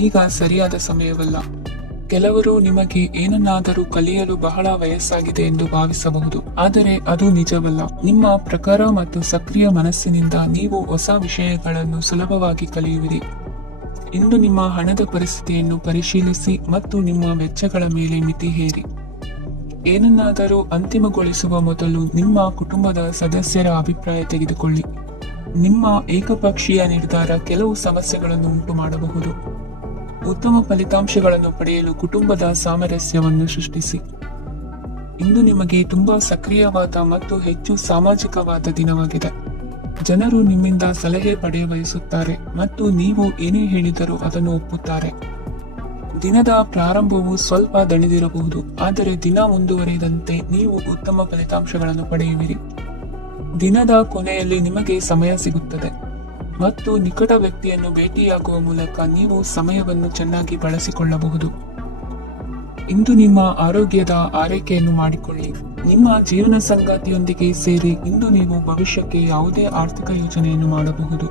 ಈಗ ಸರಿಯಾದ ಸಮಯವಲ್ಲ. ಕೆಲವರು ನಿಮಗೆ ಏನನ್ನಾದರೂ ಕಲಿಯಲು ಬಹಳ ವಯಸ್ಸಾಗಿದೆ ಎಂದು ಭಾವಿಸಬಹುದು, ಆದರೆ ಅದು ನಿಜವಲ್ಲ. ನಿಮ್ಮ ಪ್ರಖರ ಮತ್ತು ಸಕ್ರಿಯ ಮನಸ್ಸಿನಿಂದ ನೀವು ಹೊಸ ವಿಷಯಗಳನ್ನು ಸುಲಭವಾಗಿ ಕಲಿಯುವಿರಿ. ಇಂದು ನಿಮ್ಮ ಹಣದ ಪರಿಸ್ಥಿತಿಯನ್ನು ಪರಿಶೀಲಿಸಿ ಮತ್ತು ನಿಮ್ಮ ವೆಚ್ಚಗಳ ಮೇಲೆ ಮಿತಿ ಹೇರಿ. ಏನನ್ನಾದರೂ ಅಂತಿಮಗೊಳಿಸುವ ಮೊದಲು ನಿಮ್ಮ ಕುಟುಂಬದ ಸದಸ್ಯರ ಅಭಿಪ್ರಾಯ ತೆಗೆದುಕೊಳ್ಳಿ. ನಿಮ್ಮ ಏಕಪಕ್ಷೀಯ ನಿರ್ಧಾರ ಕೆಲವು ಸಮಸ್ಯೆಗಳನ್ನು ಉಂಟು ಮಾಡಬಹುದು. ಉತ್ತಮ ಫಲಿತಾಂಶಗಳನ್ನು ಪಡೆಯಲು ಕುಟುಂಬದ ಸಾಮರಸ್ಯವನ್ನು ಸೃಷ್ಟಿಸಿ. ಇಂದು ನಿಮಗೆ ತುಂಬಾ ಸಕ್ರಿಯವಾದ ಮತ್ತು ಹೆಚ್ಚು ಸಾಮಾಜಿಕವಾದ ದಿನವಾಗಿದೆ. ಜನರು ನಿಮ್ಮಿಂದ ಸಲಹೆ ಪಡೆಯ ಬಯಸುತ್ತಾರೆ ಮತ್ತು ನೀವು ಏನೇ ಹೇಳಿದರೂ ಅದನ್ನು ಒಪ್ಪುತ್ತಾರೆ. ದಿನದ ಪ್ರಾರಂಭವು ಸ್ವಲ್ಪ ದಣಿದಿರಬಹುದು, ಆದರೆ ದಿನ ಮುಂದುವರಿದಂತೆ ನೀವು ಉತ್ತಮ ಫಲಿತಾಂಶಗಳನ್ನು ಪಡೆಯುವಿರಿ. ದಿನದ ಕೊನೆಯಲ್ಲಿ ನಿಮಗೆ ಸಮಯ ಸಿಗುತ್ತದೆ ಮತ್ತು ನಿಕಟ ವ್ಯಕ್ತಿಯನ್ನು ಭೇಟಿಯಾಗುವ ಮೂಲಕ ನೀವು ಸಮಯವನ್ನು ಚೆನ್ನಾಗಿ ಬಳಸಿಕೊಳ್ಳಬಹುದು. ಇಂದು ನಿಮ್ಮ ಆರೋಗ್ಯದ ಆರೈಕೆಯನ್ನು ಮಾಡಿಕೊಳ್ಳಿ. ನಿಮ್ಮ ಜೀವನ ಸಂಗಾತಿಯೊಂದಿಗೆ ಸೇರಿ ಇಂದು ನೀವು ಭವಿಷ್ಯಕ್ಕೆ ಯಾವುದೇ ಆರ್ಥಿಕ ಯೋಜನೆಯನ್ನು ಮಾಡಬಹುದು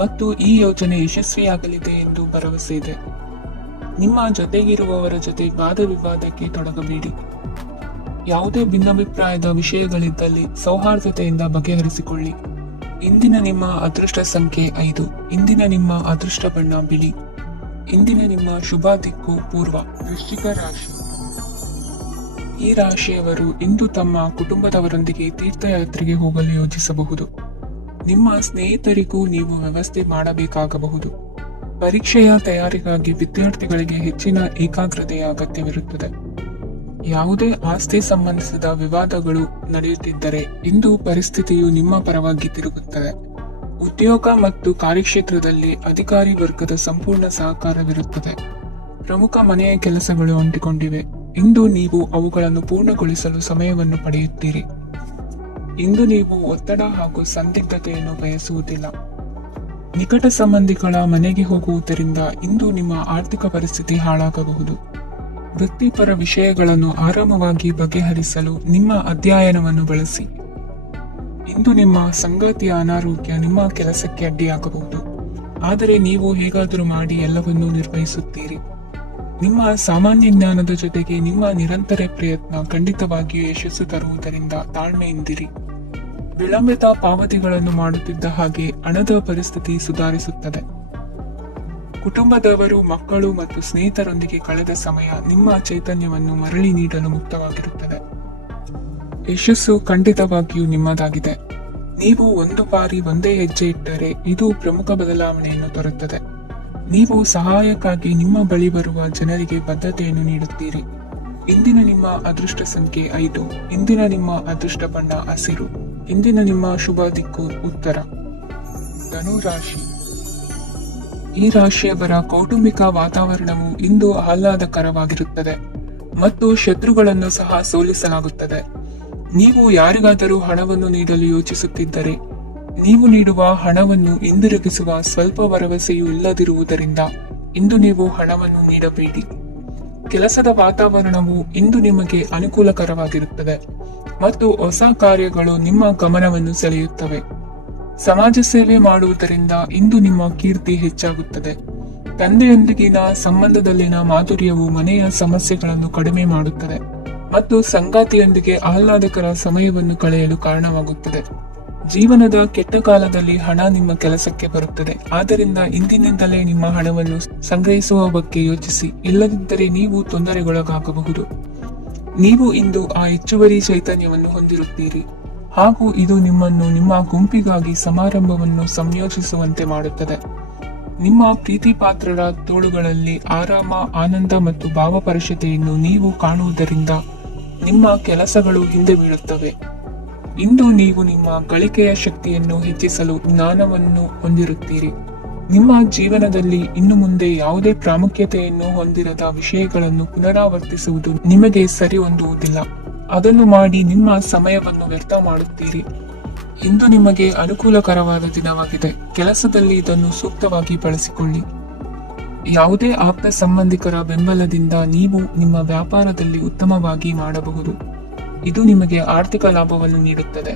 ಮತ್ತು ಈ ಯೋಜನೆ ಯಶಸ್ವಿಯಾಗಲಿದೆ ಎಂದು ಭರವಸೆ ಇದೆ. ನಿಮ್ಮ ಜೊತೆಗಿರುವವರ ಜೊತೆ ವಾದ ವಿವಾದಕ್ಕೆ ತೊಡಗಬೇಡಿ. ಯಾವುದೇ ಭಿನ್ನಾಭಿಪ್ರಾಯದ ವಿಷಯಗಳಿದ್ದಲ್ಲಿ ಸೌಹಾರ್ದತೆಯಿಂದ ಬಗೆಹರಿಸಿಕೊಳ್ಳಿ. ಇಂದಿನ ನಿಮ್ಮ ಅದೃಷ್ಟ ಸಂಖ್ಯೆ 5. ಇಂದಿನ ನಿಮ್ಮ ಅದೃಷ್ಟ ಬಣ್ಣ ಬಿಳಿ. ಇಂದಿನ ನಿಮ್ಮ ಶುಭ ದಿಕ್ಕು ಪೂರ್ವ. ವೃಶ್ಚಿಕ ರಾಶಿ. ಈ ರಾಶಿಯವರು ಇಂದು ತಮ್ಮ ಕುಟುಂಬದವರೊಂದಿಗೆ ತೀರ್ಥಯಾತ್ರೆಗೆ ಹೋಗಲು ಯೋಜಿಸಬಹುದು. ನಿಮ್ಮ ಸ್ನೇಹಿತರಿಗೂ ನೀವು ವ್ಯವಸ್ಥೆ ಮಾಡಬೇಕಾಗಬಹುದು. ಪರೀಕ್ಷೆಯ ತಯಾರಿಗಾಗಿ ವಿದ್ಯಾರ್ಥಿಗಳಿಗೆ ಹೆಚ್ಚಿನ ಏಕಾಗ್ರತೆಯ ಅಗತ್ಯವಿರುತ್ತದೆ. ಯಾವುದೇ ಆಸ್ತಿ ಸಂಬಂಧಿಸಿದ ವಿವಾದಗಳು ನಡೆಯುತ್ತಿದ್ದರೆ ಇಂದು ಪರಿಸ್ಥಿತಿಯು ನಿಮ್ಮ ಪರವಾಗಿ ತಿರುಗುತ್ತದೆ. ಉದ್ಯೋಗ ಮತ್ತು ಕಾರ್ಯಕ್ಷೇತ್ರದಲ್ಲಿ ಅಧಿಕಾರಿ ವರ್ಗದ ಸಂಪೂರ್ಣ ಸಹಕಾರವಿರುತ್ತದೆ. ಪ್ರಮುಖ ಮನೆಯ ಕೆಲಸಗಳು ಅಂಟಿಕೊಂಡಿವೆ. ಇಂದು ನೀವು ಅವುಗಳನ್ನು ಪೂರ್ಣಗೊಳಿಸಲು ಸಮಯವನ್ನು ಪಡೆಯುತ್ತೀರಿ. ಇಂದು ನೀವು ಒತ್ತಡ ಹಾಗೂ ಸಂದಿಗ್ಧತೆಯನ್ನು ಬಯಸುವುದಿಲ್ಲ. ನಿಕಟ ಸಂಬಂಧಿಗಳ ಮನೆಗೆ ಹೋಗುವುದರಿಂದ ಇಂದು ನಿಮ್ಮ ಆರ್ಥಿಕ ಪರಿಸ್ಥಿತಿ ಹಾಳಾಗಬಹುದು. ವೃತ್ತಿಪರ ವಿಷಯಗಳನ್ನು ಆರಾಮವಾಗಿ ಬಗೆಹರಿಸಲು ನಿಮ್ಮ ಅಧ್ಯಯನವನ್ನು ಬಳಸಿ. ಇಂದು ನಿಮ್ಮ ಸಂಗಾತಿಯ ಅನಾರೋಗ್ಯ ನಿಮ್ಮ ಕೆಲಸಕ್ಕೆ ಅಡ್ಡಿಯಾಗಬಹುದು, ಆದರೆ ನೀವು ಹೇಗಾದರೂ ಮಾಡಿ ಎಲ್ಲವನ್ನೂ ನಿರ್ವಹಿಸುತ್ತೀರಿ. ನಿಮ್ಮ ಸಾಮಾನ್ಯ ಜ್ಞಾನದ ಜೊತೆಗೆ ನಿಮ್ಮ ನಿರಂತರ ಪ್ರಯತ್ನ ಖಂಡಿತವಾಗಿಯೂ ಯಶಸ್ಸು ತರುವುದರಿಂದ ತಾಳ್ಮೆಯಿಂದಿರಿ. ವಿಳಂಬಿತ ಪಾವತಿಗಳನ್ನು ಮಾಡುತ್ತಿದ್ದ ಹಾಗೆ ಹಣದ ಪರಿಸ್ಥಿತಿ ಸುಧಾರಿಸುತ್ತದೆ. ಕುಟುಂಬದವರು, ಮಕ್ಕಳು ಮತ್ತು ಸ್ನೇಹಿತರೊಂದಿಗೆ ಕಳೆದ ಸಮಯ ನಿಮ್ಮ ಚೈತನ್ಯವನ್ನು ಮರಳಿ ನೀಡಲು ಮುಕ್ತವಾಗಿರುತ್ತದೆ. ಯಶಸ್ಸು ಖಂಡಿತವಾಗಿಯೂ ನಿಮ್ಮದಾಗಿದೆ. ನೀವು ಒಂದು ಬಾರಿ ಒಂದೇ ಹೆಜ್ಜೆ ಇಟ್ಟರೆ ಇದು ಪ್ರಮುಖ ಬದಲಾವಣೆಯನ್ನು ತರುತ್ತದೆ. ನೀವು ಸಹಾಯಕ್ಕಾಗಿ ನಿಮ್ಮ ಬಳಿ ಬರುವ ಜನರಿಗೆ ಬದ್ಧತೆಯನ್ನು ನೀಡುತ್ತೀರಿ. ಇಂದಿನ ನಿಮ್ಮ ಅದೃಷ್ಟ ಸಂಖ್ಯೆ 5. ಇಂದಿನ ನಿಮ್ಮ ಅದೃಷ್ಟ ಬಣ್ಣ ಹಸಿರು. ಇಂದಿನ ನಿಮ್ಮ ಶುಭ ದಿಕ್ಕು ಉತ್ತರ. ಧನು ರಾಶಿ. ಈ ರಾಶಿಯವರ ಕೌಟುಂಬಿಕ ವಾತಾವರಣವು ಇಂದು ಆಹ್ಲಾದಕರವಾಗಿರುತ್ತದೆ ಮತ್ತು ಶತ್ರುಗಳನ್ನು ಸಹ ಸೋಲಿಸಲಾಗುತ್ತದೆ. ನೀವು ಯಾರಿಗಾದರೂ ಹಣವನ್ನು ನೀಡಲು ಯೋಚಿಸುತ್ತಿದ್ದರೆ ನೀವು ನೀಡುವ ಹಣವನ್ನು ಹಿಂದಿರುಗಿಸುವ ಸ್ವಲ್ಪ ಭರವಸೆಯೂ ಇಲ್ಲದಿರುವುದರಿಂದ ಇಂದು ನೀವು ಹಣವನ್ನು ನೀಡಬೇಡಿ. ಕೆಲಸದ ವಾತಾವರಣವು ಇಂದು ನಿಮಗೆ ಅನುಕೂಲಕರವಾಗಿರುತ್ತದೆ ಮತ್ತು ಹೊಸ ಕಾರ್ಯಗಳು ನಿಮ್ಮ ಗಮನವನ್ನು ಸೆಳೆಯುತ್ತವೆ. ಸಮಾಜ ಸೇವೆ ಮಾಡುವುದರಿಂದ ಇಂದು ನಿಮ್ಮ ಕೀರ್ತಿ ಹೆಚ್ಚಾಗುತ್ತದೆ. ತಂದೆಯೊಂದಿಗಿನ ಸಂಬಂಧದಲ್ಲಿನ ಮಾಧುರ್ಯವು ಮನೆಯ ಸಮಸ್ಯೆಗಳನ್ನು ಕಡಿಮೆ ಮಾಡುತ್ತದೆ ಮತ್ತು ಸಂಗಾತಿಯೊಂದಿಗೆ ಆಹ್ಲಾದಕರ ಸಮಯವನ್ನು ಕಳೆಯಲು ಕಾರಣವಾಗುತ್ತದೆ. ಜೀವನದ ಕೆಟ್ಟ ಕಾಲದಲ್ಲಿ ಹಣ ನಿಮ್ಮ ಕೆಲಸಕ್ಕೆ ಬರುತ್ತದೆ. ಆದ್ದರಿಂದ ಇಂದಿನಿಂದಲೇ ನಿಮ್ಮ ಹಣವನ್ನು ಸಂಗ್ರಹಿಸುವ ಬಗ್ಗೆ ಯೋಚಿಸಿ, ಇಲ್ಲದಿದ್ದರೆ ನೀವು ತೊಂದರೆಗೊಳಗಾಗಬಹುದು. ನೀವು ಇಂದು ಆ ಹೆಚ್ಚುವರಿ ಚೈತನ್ಯವನ್ನು ಹೊಂದಿರುತ್ತೀರಿ ಹಾಗೂ ಇದು ನಿಮ್ಮನ್ನು ನಿಮ್ಮ ಗುಂಪಿಗಾಗಿ ಸಮಾರಂಭವನ್ನು ಸಂಯೋಜಿಸುವಂತೆ ಮಾಡುತ್ತದೆ. ನಿಮ್ಮ ಪ್ರೀತಿ ಪಾತ್ರರ ತೋಳುಗಳಲ್ಲಿ ಆರಾಮ, ಆನಂದ ಮತ್ತು ಭಾವಪರಶತೆಯನ್ನು ನೀವು ಕಾಣುವುದರಿಂದ ನಿಮ್ಮ ಕೆಲಸಗಳು ಹಿಂದೆ ಬೀಳುತ್ತವೆ. ಇಂದು ನೀವು ನಿಮ್ಮ ಗಳಿಕೆಯ ಶಕ್ತಿಯನ್ನು ಹೆಚ್ಚಿಸಲು ಜ್ಞಾನವನ್ನು ಹೊಂದಿರುತ್ತೀರಿ. ನಿಮ್ಮ ಜೀವನದಲ್ಲಿ ಇನ್ನು ಮುಂದೆ ಯಾವುದೇ ಪ್ರಾಮುಖ್ಯತೆಯನ್ನು ಹೊಂದಿರದ ವಿಷಯಗಳನ್ನು ಪುನರಾವರ್ತಿಸುವುದು ನಿಮಗೆ ಸರಿ ಹೊಂದುವುದಿಲ್ಲ. ಅದನ್ನು ಮಾಡಿ ನಿಮ್ಮ ಸಮಯವನ್ನು ವ್ಯರ್ಥ ಮಾಡುತ್ತೀರಿ. ಇಂದು ನಿಮಗೆ ಅನುಕೂಲಕರವಾದ ದಿನವಾಗಿದೆ. ಕೆಲಸದಲ್ಲಿ ಇದನ್ನು ಸೂಕ್ತವಾಗಿ ಬಳಸಿಕೊಳ್ಳಿ. ಯಾವುದೇ ಆಪ್ತ ಸಂಬಂಧಿಕರ ಬೆಂಬಲದಿಂದ ನೀವು ನಿಮ್ಮ ವ್ಯಾಪಾರದಲ್ಲಿ ಉತ್ತಮವಾಗಿ ಮಾಡಬಹುದು. ಇದು ನಿಮಗೆ ಆರ್ಥಿಕ ಲಾಭವನ್ನು ನೀಡುತ್ತದೆ.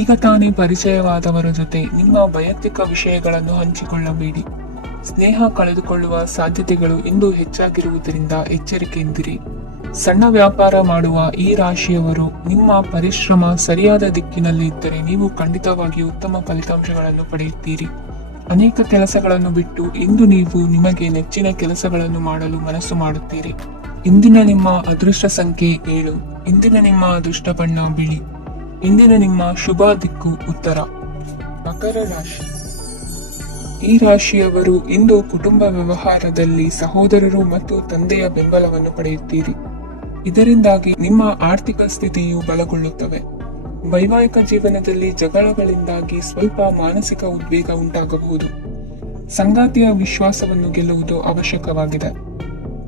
ಈಗ ತಾನೇ ಪರಿಚಯವಾದವರ ಜೊತೆ ನಿಮ್ಮ ವೈಯಕ್ತಿಕ ವಿಷಯಗಳನ್ನು ಹಂಚಿಕೊಳ್ಳಬೇಡಿ. ಸ್ನೇಹ ಕಳೆದುಕೊಳ್ಳುವ ಸಾಧ್ಯತೆಗಳು ಇಂದು ಹೆಚ್ಚಾಗಿರುವುದರಿಂದ ಎಚ್ಚರಿಕೆಯಿಂದಿರಿ. ಸಣ್ಣ ವ್ಯಾಪಾರ ಮಾಡುವ ಈ ರಾಶಿಯವರು ನಿಮ್ಮ ಪರಿಶ್ರಮ ಸರಿಯಾದ ದಿಕ್ಕಿನಲ್ಲಿ ಇದ್ದರೆ ನೀವು ಖಂಡಿತವಾಗಿ ಉತ್ತಮ ಫಲಿತಾಂಶಗಳನ್ನು ಪಡೆಯುತ್ತೀರಿ. ಅನೇಕ ಕೆಲಸಗಳನ್ನು ಬಿಟ್ಟು ಇಂದು ನೀವು ನಿಮಗೆ ನೆಚ್ಚಿನ ಕೆಲಸಗಳನ್ನು ಮಾಡಲು ಮನಸ್ಸು ಮಾಡುತ್ತೀರಿ. ಇಂದಿನ ನಿಮ್ಮ ಅದೃಷ್ಟ ಸಂಖ್ಯೆ 7. ಇಂದಿನ ನಿಮ್ಮ ಅದೃಷ್ಟ ಬಣ್ಣ ಬಿಳಿ. ಇಂದಿನ ನಿಮ್ಮ ಶುಭ ದಿಕ್ಕು ಉತ್ತರ. ಮಕರ ರಾಶಿ. ಈ ರಾಶಿಯವರು ಇಂದು ಕುಟುಂಬ ವ್ಯವಹಾರದಲ್ಲಿ ಸಹೋದರರು ಮತ್ತು ತಂದೆಯ ಬೆಂಬಲವನ್ನು ಪಡೆಯುತ್ತೀರಿ. ಇದರಿಂದಾಗಿ ನಿಮ್ಮ ಆರ್ಥಿಕ ಸ್ಥಿತಿಯು ಬಲಗೊಳ್ಳುತ್ತವೆ. ವೈವಾಹಿಕ ಜೀವನದಲ್ಲಿ ಜಗಳಗಳಿಂದಾಗಿ ಸ್ವಲ್ಪ ಮಾನಸಿಕ ಉದ್ವೇಗ ಉಂಟಾಗಬಹುದು. ಸಂಗಾತಿಯ ವಿಶ್ವಾಸವನ್ನು ಗೆಲ್ಲುವುದು ಅವಶ್ಯಕವಾಗಿದೆ.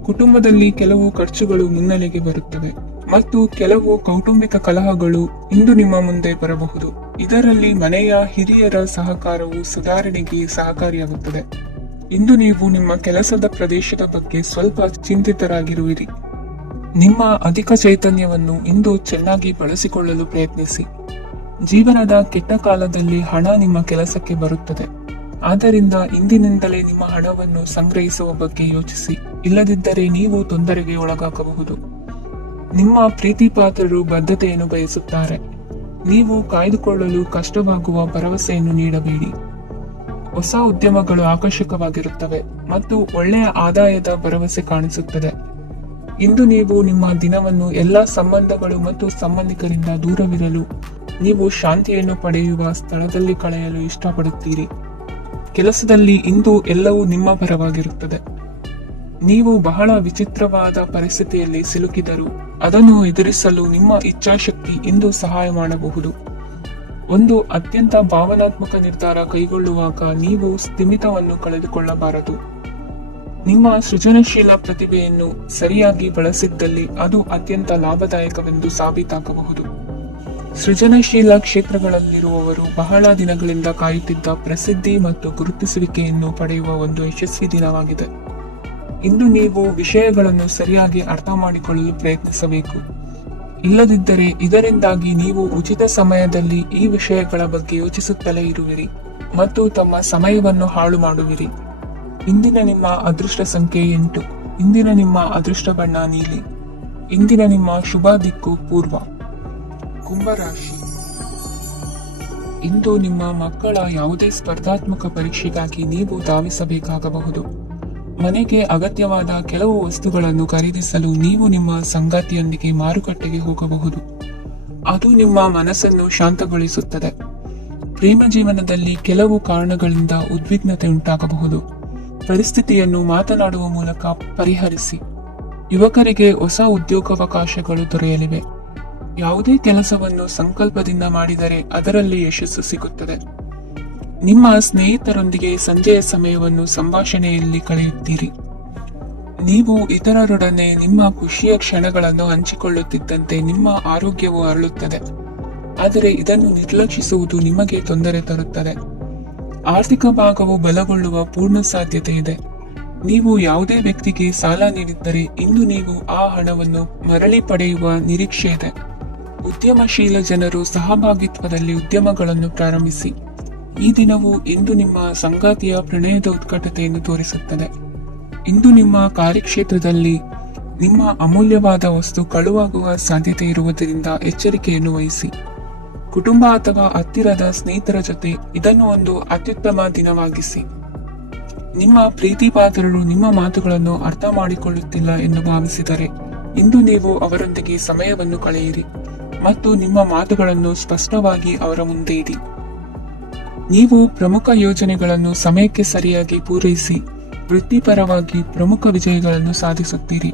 ಕುಟುಂಬದಲ್ಲಿ ಕೆಲವು ಖರ್ಚುಗಳು ಮುನ್ನೆಲೆಗೆ ಬರುತ್ತವೆ ಮತ್ತು ಕೆಲವು ಕೌಟುಂಬಿಕ ಕಲಹಗಳು ಇಂದು ನಿಮ್ಮ ಮುಂದೆ ಬರಬಹುದು. ಇದರಲ್ಲಿ ಮನೆಯ ಹಿರಿಯರ ಸಹಕಾರವು ಸುಧಾರಣೆಗೆ ಸಹಕಾರಿಯಾಗುತ್ತದೆ. ಇಂದು ನೀವು ನಿಮ್ಮ ಕೆಲಸದ ಪ್ರದೇಶದ ಬಗ್ಗೆ ಸ್ವಲ್ಪ ಚಿಂತಿತರಾಗಿರುವಿರಿ. ನಿಮ್ಮ ಅಧಿಕ ಚೈತನ್ಯವನ್ನು ಇಂದು ಚೆನ್ನಾಗಿ ಬಳಸಿಕೊಳ್ಳಲು ಪ್ರಯತ್ನಿಸಿ. ಜೀವನದ ಕೆಟ್ಟ ಕಾಲದಲ್ಲಿ ಹಣ ನಿಮ್ಮ ಕೆಲಸಕ್ಕೆ ಬರುತ್ತದೆ. ಆದ್ದರಿಂದ ಇಂದಿನಿಂದಲೇ ನಿಮ್ಮ ಹಣವನ್ನು ಸಂಗ್ರಹಿಸುವ ಬಗ್ಗೆ ಯೋಚಿಸಿ, ಇಲ್ಲದಿದ್ದರೆ ನೀವು ತೊಂದರೆಗೆ ಒಳಗಾಗಬಹುದು. ನಿಮ್ಮ ಪ್ರೀತಿ ಪಾತ್ರರು ಬದ್ಧತೆಯನ್ನು ಬಯಸುತ್ತಾರೆ. ನೀವು ಕಾಯ್ದುಕೊಳ್ಳಲು ಕಷ್ಟವಾಗುವ ಭರವಸೆಯನ್ನು ನೀಡಬೇಡಿ. ಹೊಸ ಉದ್ಯಮಗಳು ಆಕರ್ಷಕವಾಗಿರುತ್ತವೆ ಮತ್ತು ಒಳ್ಳೆಯ ಆದಾಯದ ಭರವಸೆ ಕಾಣಿಸುತ್ತದೆ. ಇಂದು ನೀವು ನಿಮ್ಮ ದಿನವನ್ನು ಎಲ್ಲ ಸಂಬಂಧಗಳು ಮತ್ತು ಸಂಬಂಧಿಕರಿಂದ ದೂರವಿರಲು ನೀವು ಶಾಂತಿಯನ್ನು ಪಡೆಯುವ ಸ್ಥಳದಲ್ಲಿ ಕಳೆಯಲು ಇಷ್ಟಪಡುತ್ತೀರಿ. ಕೆಲಸದಲ್ಲಿ ಇಂದು ಎಲ್ಲವೂ ನಿಮ್ಮ ಪರವಾಗಿರುತ್ತದೆ. ನೀವು ಬಹಳ ವಿಚಿತ್ರವಾದ ಪರಿಸ್ಥಿತಿಯಲ್ಲಿ ಸಿಲುಕಿದರೂ ಅದನ್ನು ಎದುರಿಸಲು ನಿಮ್ಮ ಇಚ್ಛಾಶಕ್ತಿ ಇಂದು ಸಹಾಯ ಮಾಡಬಹುದು. ಒಂದು ಅತ್ಯಂತ ಭಾವನಾತ್ಮಕ ನಿರ್ಧಾರ ಕೈಗೊಳ್ಳುವಾಗ ನೀವು ಸ್ಥಿಮಿತವನ್ನು ಕಳೆದುಕೊಳ್ಳಬಾರದು. ನಿಮ್ಮ ಸೃಜನಶೀಲ ಪ್ರತಿಭೆಯನ್ನು ಸರಿಯಾಗಿ ಬಳಸಿದ್ದಲ್ಲಿ ಅದು ಅತ್ಯಂತ ಲಾಭದಾಯಕವೆಂದು ಸಾಬೀತಾಗಬಹುದು. ಸೃಜನಶೀಲ ಕ್ಷೇತ್ರಗಳಲ್ಲಿರುವವರು ಬಹಳ ದಿನಗಳಿಂದ ಕಾಯುತ್ತಿದ್ದ ಪ್ರಸಿದ್ಧಿ ಮತ್ತು ಗುರುತಿಸುವಿಕೆಯನ್ನು ಪಡೆಯುವ ಒಂದು ಯಶಸ್ವಿ ದಿನವಾಗಿದೆ. ಇಂದು ನೀವು ವಿಷಯಗಳನ್ನು ಸರಿಯಾಗಿ ಅರ್ಥ ಮಾಡಿಕೊಳ್ಳಲು ಪ್ರಯತ್ನಿಸಬೇಕು. ಇಲ್ಲದಿದ್ದರೆ ಇದರಿಂದಾಗಿ ನೀವು ಉಚಿತ ಸಮಯದಲ್ಲಿ ಈ ವಿಷಯಗಳ ಬಗ್ಗೆ ಯೋಚಿಸುತ್ತಲೇ ಇರುವಿರಿ ಮತ್ತು ತಮ್ಮ ಸಮಯವನ್ನು ಹಾಳು ಮಾಡುವಿರಿ. ಇಂದಿನ ನಿಮ್ಮ ಅದೃಷ್ಟ ಸಂಖ್ಯೆ 8. ಇಂದಿನ ನಿಮ್ಮ ಅದೃಷ್ಟ ಬಣ್ಣ ನೀಲಿ. ಇಂದಿನ ನಿಮ್ಮ ಶುಭ ದಿಕ್ಕು ಪೂರ್ವ. ಕುಂಭರಾಶಿ. ಇಂದು ನಿಮ್ಮ ಮಕ್ಕಳ ಯಾವುದೇ ಸ್ಪರ್ಧಾತ್ಮಕ ಪರೀಕ್ಷೆಗಾಗಿ ನೀವು ಧಾವಿಸಬೇಕಾಗಬಹುದು. ಮನೆಗೆ ಅಗತ್ಯವಾದ ಕೆಲವು ವಸ್ತುಗಳನ್ನು ಖರೀದಿಸಲು ನೀವು ನಿಮ್ಮ ಸಂಗಾತಿಯೊಂದಿಗೆ ಮಾರುಕಟ್ಟೆಗೆ ಹೋಗಬಹುದು. ಅದು ನಿಮ್ಮ ಮನಸ್ಸನ್ನು ಶಾಂತಗೊಳಿಸುತ್ತದೆ. ಪ್ರೇಮ ಜೀವನದಲ್ಲಿ ಕೆಲವು ಕಾರಣಗಳಿಂದ ಉದ್ವಿಗ್ನತೆ ಉಂಟಾಗಬಹುದು. ಪರಿಸ್ಥಿತಿಯನ್ನು ಮಾತನಾಡುವ ಮೂಲಕ ಪರಿಹರಿಸಿ. ಯುವಕರಿಗೆ ಹೊಸ ಉದ್ಯೋಗಾವಕಾಶಗಳು ದೊರೆಯಲಿವೆ. ಯಾವುದೇ ಕೆಲಸವನ್ನು ಸಂಕಲ್ಪದಿಂದ ಮಾಡಿದರೆ ಅದರಲ್ಲಿ ಯಶಸ್ಸು ಸಿಗುತ್ತದೆ. ನಿಮ್ಮ ಸ್ನೇಹಿತರೊಂದಿಗೆ ಸಂಜೆಯ ಸಮಯವನ್ನು ಸಂಭಾಷಣೆಯಲ್ಲಿ ಕಳೆಯುತ್ತೀರಿ. ನೀವು ಇತರರೊಡನೆ ನಿಮ್ಮ ಖುಷಿಯ ಕ್ಷಣಗಳನ್ನು ಹಂಚಿಕೊಳ್ಳುತ್ತಿದ್ದಂತೆ ನಿಮ್ಮ ಆರೋಗ್ಯವು ಅರಳುತ್ತದೆ. ಆದರೆ ಇದನ್ನು ನಿರ್ಲಕ್ಷಿಸುವುದು ನಿಮಗೆ ತೊಂದರೆ ತರುತ್ತದೆ. ಆರ್ಥಿಕ ಭಾಗವು ಬಲಗೊಳ್ಳುವ ಪೂರ್ಣ ಸಾಧ್ಯತೆ ಇದೆ. ನೀವು ಯಾವುದೇ ವ್ಯಕ್ತಿಗೆ ಸಾಲ ನೀಡಿದ್ದರೆ ಇಂದು ನೀವು ಆ ಹಣವನ್ನು ಮರಳಿ ಪಡೆಯುವ ನಿರೀಕ್ಷೆ ಇದೆ. ಉದ್ಯಮಶೀಲ ಜನರು ಸಹಭಾಗಿತ್ವದಲ್ಲಿ ಉದ್ಯಮಗಳನ್ನು ಪ್ರಾರಂಭಿಸಿ. ಈ ದಿನವು ಇಂದು ನಿಮ್ಮ ಸಂಗಾತಿಯ ಪ್ರಣಯದ ಉತ್ಕಟತೆಯನ್ನು ತೋರಿಸುತ್ತದೆ. ಇಂದು ನಿಮ್ಮ ಕಾರ್ಯಕ್ಷೇತ್ರದಲ್ಲಿ ನಿಮ್ಮ ಅಮೂಲ್ಯವಾದ ವಸ್ತು ಕಳುವಾಗುವ ಸಾಧ್ಯತೆ ಇರುವುದರಿಂದ ಎಚ್ಚರಿಕೆಯನ್ನು ವಹಿಸಿ. ಕುಟುಂಬ ಅಥವಾ ಹತ್ತಿರದ ಸ್ನೇಹಿತರ ಜೊತೆ ಇದನ್ನು ಒಂದು ಅತ್ಯುತ್ತಮ ದಿನವಾಗಿಸಿ. ನಿಮ್ಮ ಪ್ರೀತಿ ಪಾತ್ರರು ನಿಮ್ಮ ಮಾತುಗಳನ್ನು ಅರ್ಥ ಮಾಡಿಕೊಳ್ಳುತ್ತಿಲ್ಲ ಎಂದು ಭಾವಿಸಿದರೆ ಇಂದು ನೀವು ಅವರೊಂದಿಗೆ ಸಮಯವನ್ನು ಕಳೆಯಿರಿ ಮತ್ತು ನಿಮ್ಮ ಮಾತುಗಳನ್ನು ಸ್ಪಷ್ಟವಾಗಿ ಅವರ ಮುಂದೆ ಇಡಿ. ನೀವು ಪ್ರಮುಖ ಯೋಜನೆಗಳನ್ನು ಸಮಯಕ್ಕೆ ಸರಿಯಾಗಿ ಪೂರೈಸಿ ವೃತ್ತಿಪರವಾಗಿ ಪ್ರಮುಖ ವಿಜಯಗಳನ್ನು ಸಾಧಿಸುತ್ತೀರಿ.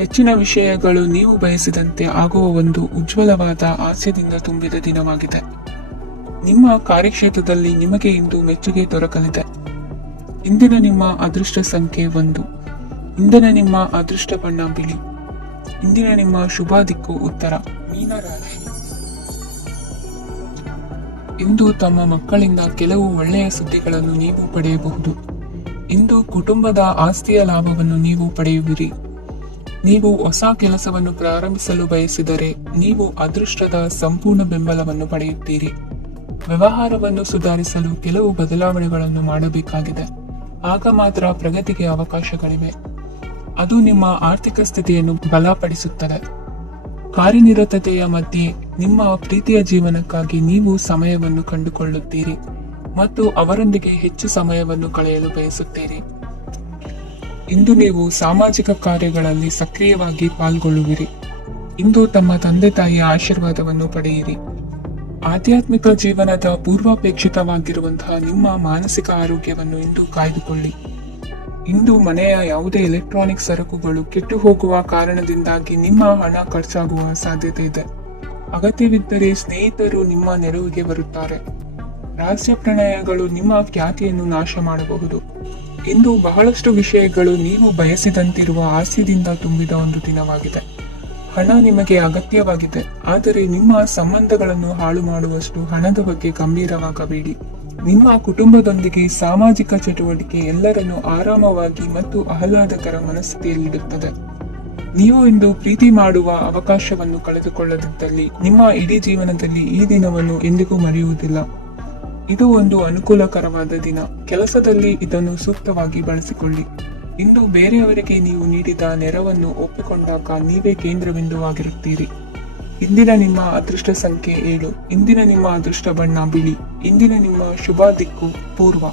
ಹೆಚ್ಚಿನ ವಿಷಯಗಳು ನೀವು ಬಯಸಿದಂತೆ ಆಗುವ ಒಂದು ಉಜ್ವಲವಾದ ಹಾಸ್ಯದಿಂದ ತುಂಬಿದ ದಿನವಾಗಿದೆ. ನಿಮ್ಮ ಕಾರ್ಯಕ್ಷೇತ್ರದಲ್ಲಿ ನಿಮಗೆ ಇಂದು ಮೆಚ್ಚುಗೆ ದೊರಕಲಿದೆ. ಇಂದಿನ ನಿಮ್ಮ ಅದೃಷ್ಟ ಸಂಖ್ಯೆ 1. ಇಂದಿನ ನಿಮ್ಮ ಅದೃಷ್ಟ ಬಣ್ಣ ಬಿಳಿ. ಇಂದಿನ ನಿಮ್ಮ ಶುಭ ದಿಕ್ಕು ಉತ್ತರ. ಮೀನರಾಶಿ. ಇಂದು ತಮ್ಮ ಮಕ್ಕಳಿಂದ ಕೆಲವು ಒಳ್ಳೆಯ ಸುದ್ದಿಗಳನ್ನು ನೀವು ಪಡೆಯಬಹುದು. ಇಂದು ಕುಟುಂಬದ ಆಸ್ತಿಯ ಲಾಭವನ್ನು ನೀವು ಪಡೆಯುವಿರಿ. ನೀವು ಹೊಸ ಕೆಲಸವನ್ನು ಪ್ರಾರಂಭಿಸಲು ಬಯಸಿದರೆ ನೀವು ಅದೃಷ್ಟದ ಸಂಪೂರ್ಣ ಬೆಂಬಲವನ್ನು ಪಡೆಯುತ್ತೀರಿ. ವ್ಯವಹಾರವನ್ನು ಸುಧಾರಿಸಲು ಕೆಲವು ಬದಲಾವಣೆಗಳನ್ನು ಮಾಡಬೇಕಾಗಿದೆ. ಆಗ ಮಾತ್ರ ಪ್ರಗತಿಗೆ ಅವಕಾಶಗಳಿವೆ. ಅದು ನಿಮ್ಮ ಆರ್ಥಿಕ ಸ್ಥಿತಿಯನ್ನು ಬಲಪಡಿಸುತ್ತದೆ. ಕಾರ್ಯನಿರತತೆಯ ಮಧ್ಯೆ ನಿಮ್ಮ ಪ್ರೀತಿಯ ಜೀವನಕ್ಕಾಗಿ ನೀವು ಸಮಯವನ್ನು ಕಂಡುಕೊಳ್ಳುತ್ತೀರಿ ಮತ್ತು ಅವರೊಂದಿಗೆ ಹೆಚ್ಚು ಸಮಯವನ್ನು ಕಳೆಯಲು ಬಯಸುತ್ತೀರಿ. ಇಂದು ನೀವು ಸಾಮಾಜಿಕ ಕಾರ್ಯಗಳಲ್ಲಿ ಸಕ್ರಿಯವಾಗಿ ಪಾಲ್ಗೊಳ್ಳುವಿರಿ. ಇಂದು ತಮ್ಮ ತಂದೆ ತಾಯಿಯ ಆಶೀರ್ವಾದವನ್ನು ಪಡೆಯಿರಿ. ಆಧ್ಯಾತ್ಮಿಕ ಜೀವನದ ಪೂರ್ವಾಪೇಕ್ಷಿತವಾಗಿರುವಂತಹ ನಿಮ್ಮ ಮಾನಸಿಕ ಆರೋಗ್ಯವನ್ನು ಇಂದು ಕಾಯ್ದುಕೊಳ್ಳಿ. ಇಂದು ಮನೆಯ ಯಾವುದೇ ಎಲೆಕ್ಟ್ರಾನಿಕ್ ಸರಕುಗಳು ಕೆಟ್ಟು ಹೋಗುವ ಕಾರಣದಿಂದಾಗಿ ನಿಮ್ಮ ಹಣ ಖರ್ಚಾಗುವ ಸಾಧ್ಯತೆ ಇದೆ. ಅಗತ್ಯವಿದ್ದರೆ ಸ್ನೇಹಿತರು ನಿಮ್ಮ ನೆರವಿಗೆ ಬರುತ್ತಾರೆ. ರಹಸ್ಯ ಪ್ರಣಯಗಳು ನಿಮ್ಮ ಖ್ಯಾತಿಯನ್ನು ನಾಶ ಮಾಡಬಹುದು. ಇಂದು ಬಹಳಷ್ಟು ವಿಷಯಗಳು ನೀವು ಬಯಸಿದಂತಿರುವ ಹಾಸ್ಯದಿಂದ ತುಂಬಿದ ಒಂದು ದಿನವಾಗಿದೆ. ಹಣ ನಿಮಗೆ ಅಗತ್ಯವಾಗಿದೆ, ಆದರೆ ನಿಮ್ಮ ಸಂಬಂಧಗಳನ್ನು ಹಾಳು ಮಾಡುವಷ್ಟು ಹಣದ ಬಗ್ಗೆ ಗಂಭೀರವಾಗಬೇಡಿ. ನಿಮ್ಮ ಕುಟುಂಬದೊಂದಿಗೆ ಸಾಮಾಜಿಕ ಚಟುವಟಿಕೆ ಎಲ್ಲರನ್ನು ಆರಾಮವಾಗಿ ಮತ್ತು ಆಹ್ಲಾದಕರ ಮನಸ್ಥಿತಿಯಲ್ಲಿಡುತ್ತದೆ. ನೀವು ಇಂದು ಪ್ರೀತಿ ಮಾಡುವ ಅವಕಾಶವನ್ನು ಕಳೆದುಕೊಳ್ಳದಿದ್ದಲ್ಲಿ ನಿಮ್ಮ ಇಡೀ ಜೀವನದಲ್ಲಿ ಈ ದಿನವನ್ನು ಎಂದಿಗೂ ಮರೆಯುವುದಿಲ್ಲ. ಇದು ಒಂದು ಅನುಕೂಲಕರವಾದ ದಿನ. ಕೆಲಸದಲ್ಲಿ ಇದನ್ನು ಸೂಕ್ತವಾಗಿ ಬಳಸಿಕೊಳ್ಳಿ. ಇಂದು ಬೇರೆಯವರಿಗೆ ನೀವು ನೀಡಿದ ನೆರವನ್ನು ಒಪ್ಪಿಕೊಂಡಾಗ ನೀವೇ ಕೇಂದ್ರಬಿಂದುವಾಗಿರುತ್ತೀರಿ. ಇಂದಿನ ನಿಮ್ಮ ಅದೃಷ್ಟ ಸಂಖ್ಯೆ 7. ಇಂದಿನ ನಿಮ್ಮ ಅದೃಷ್ಟ ಬಣ್ಣ ಬಿಳಿ. ಇಂದಿನ ನಿಮ್ಮ ಶುಭ ದಿಕ್ಕು ಪೂರ್ವ.